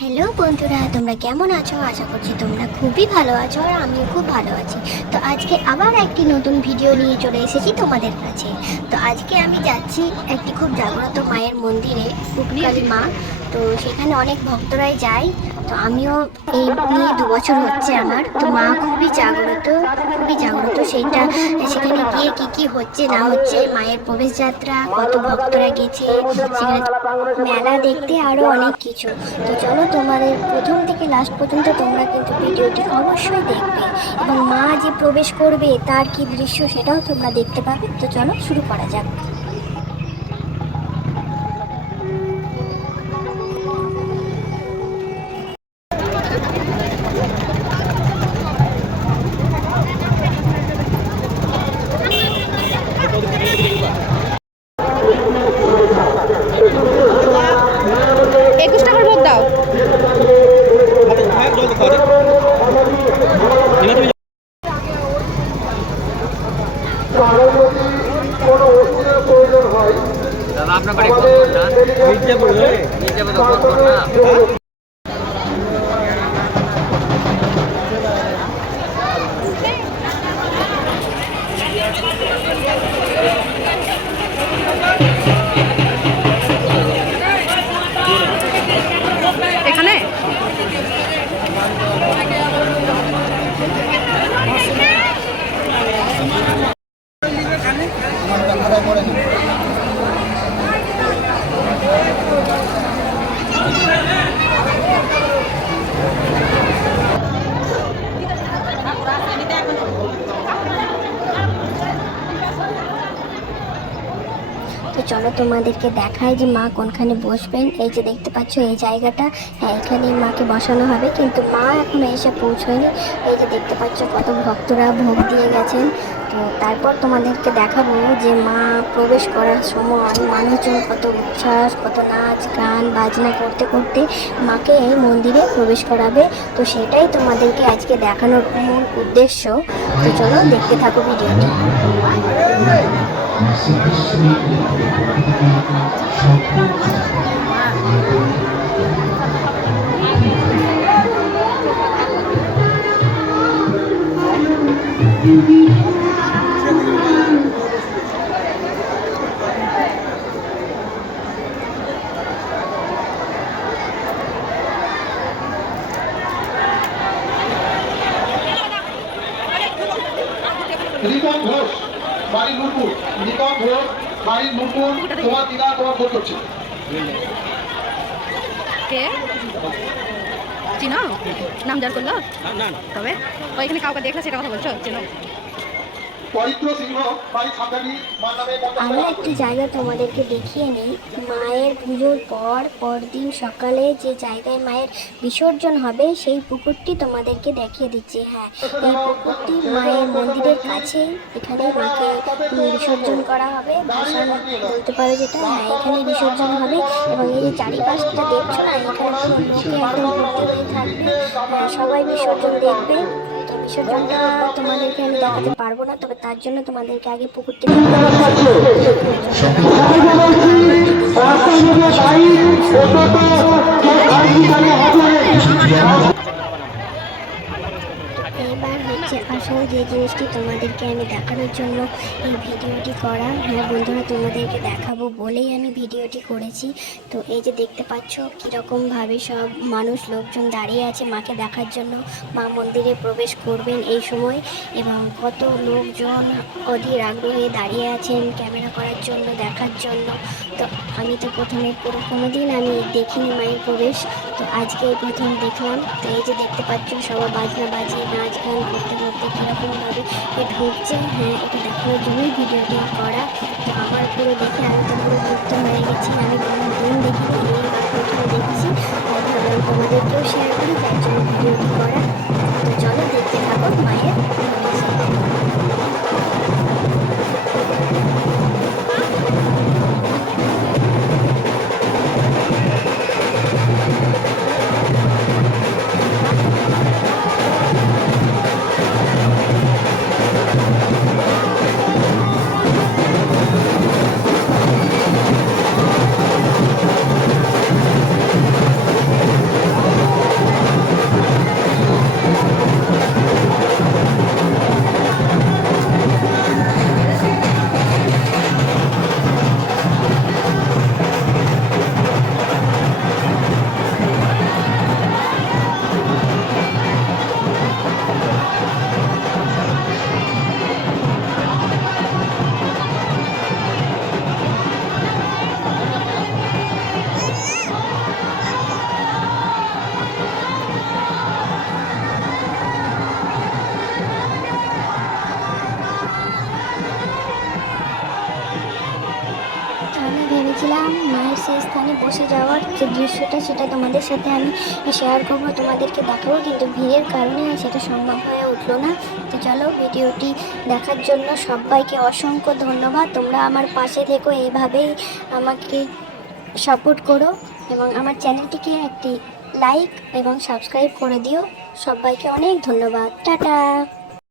Hello বন্ধুরা, তোমরা কেমন আছো? আশা করছি তোমরা খুবই ভালো আছো আর আমিও খুব ভালো আছি। তো আজকে আবার একটি নতুন ভিডিও নিয়ে চলে এসেছি তোমাদের কাছে। তো আজকে আমি যাচ্ছি একটি খুব জাগ্রত মায়ের মন্দিরে কুকরিয়ালি মা। তো সেখানে অনেক ভক্তরাই যায়। তো আমিও এই নিয়ে দু বছর হচ্ছে আমার। তো মা খুবই জাগ্রত খুবই জাগ্রত সেইটা সেখানে গিয়ে কি কি হচ্ছে, না হচ্ছে, মায়ের প্রবেশ যাত্রা কত ভক্তরা গেছে, সেখানে মেলা দেখতে আরও অনেক কিছু। তো চলো তোমাদের প্রথম থেকে লাস্ট পর্যন্ত তোমরা কিন্তু ভিডিওটি অবশ্যই দেখবে। এবং মা যে প্রবেশ করবে, তার কি দৃশ্য সেটাও তোমরা দেখতে পাবে। তো চলো শুরু করা যাক। আপনার বাড়ি কোন কোন না মির্জাপুর মির্জাপুর। তো তো চলো তোমাদেরকে দেখায় যে মা কোনখানে বসবেন। এই যে দেখতে পাচ্ছ, এই জায়গাটা হ্যাঁ এখানেই মাকে বসানো হবে। কিন্তু মা এখনও এসে পৌঁছয়নি। এই যে দেখতে পাচ্ছ, কত ভক্তরা ভোগ দিয়ে গেছেন। তো তারপর তোমাদেরকে দেখাবো যে মা প্রবেশ করার সময় মানুষজন কত উচ্ছ্বাস, কত নাচ, গান, বাজনা করতে করতে মাকে এই মন্দিরে প্রবেশ করাবে। তো সেটাই তোমাদেরকে আজকে দেখানোর মূল উদ্দেশ্য। তো চলো দেখতে থাকো ভিডিওটি। রিপন ঘোষ বাড়ির নুপুর রিপন ঘোষ বাড়ির নুপুর তোমার দিদা তোমার ভোট করছে। কে? চিনো? নাম যার করল? তবে? ওইখানে কাউকে দেখলে সেটা কথা বলছো? চিনো? আমরা একটি জায়গা তোমাদেরকে দেখিয়ে নিই। মায়ের পুজোর পর পরদিন সকালে যে জায়গায় মায়ের বিসর্জন হবে সেই পুকুরটি তোমাদেরকে দেখিয়ে দিচ্ছি। হ্যাঁ এই পুকুরটি মায়ের মন্দিরের কাছে এখানে মাকে বিসর্জন করা হবে। ভাষণ বলতে পারো যেটা হ্যাঁ এখানে বিসর্জন হবে এবং এই যে চারিপাশটা দেখছ না এখানে লোকে একদম ভর্তি হয়ে থাকবে। হ্যাঁ, সবাই বিসর্জন দেখবে। তো বিসর্জনটা তোমাদেরকে আমি দেখাতে পারব না তবে তার জন্য তোমাদেরকে আগে পুকুরটি এবার হচ্ছে আসল যে জিনিসটি তোমাদেরকে আমি দেখানোর জন্য এই ভিডিওটি করা হ্যাঁ বন্ধুরা, তোমাদেরকে দেখাবো বলেই আমি ভিডিওটি করেছি। তো এই যে দেখতে পাচ্ছ, কীরকমভাবে সব মানুষ, লোকজন দাঁড়িয়ে আছে মাকে দেখার জন্য। মা মন্দিরে প্রবেশ করবেন এই সময় এবং কত লোকজন অধীর আগ্রহে দাঁড়িয়ে আছেন ক্যামেরা করার জন্য, দেখার জন্য। তো আমি তো প্রথমে পুরো কোনো দিন আমি দেখিনি মায়ের প্রবেশ। তো আজকে প্রথম দেখলাম। তো এই যে দেখতে পাচ্ছ, সবাই বাজনা বাজিয়ে নাচ করতে করতে কীরকমভাবে এ ঢুকছে হ্যাঁ এটা দেখানোর জন্যই ভিডিওটি করা। তো আমার পুরো দেখে আমি তো পুরো মুক্ত হয়ে গেছি, আমি কোনো দিন দেখিনি এইবার প্রথম দেখছি ভাবলাম তোমাদেরকেও শেয়ার করি, তার জন্য ভিডিওটি করা। তো চলো দেখতে থাকো, মায়ের দৃশ্যটা, সেটা তোমাদের সাথে আমি শেয়ার করব। তোমাদেরকে দেখাবো, কিন্তু ভিড়ের কারণে সেটা সম্ভব হয়ে উঠল না। তো চলো, ভিডিওটি দেখার জন্য সবাইকে অসংখ্য ধন্যবাদ। তোমরা আমার পাশে থেকো, এইভাবেই আমাকে সাপোর্ট করো। এবং আমার চ্যানেলটিকে একটি লাইক এবং সাবস্ক্রাইব করে দিও। সবাইকে অনেক ধন্যবাদ। টাটা!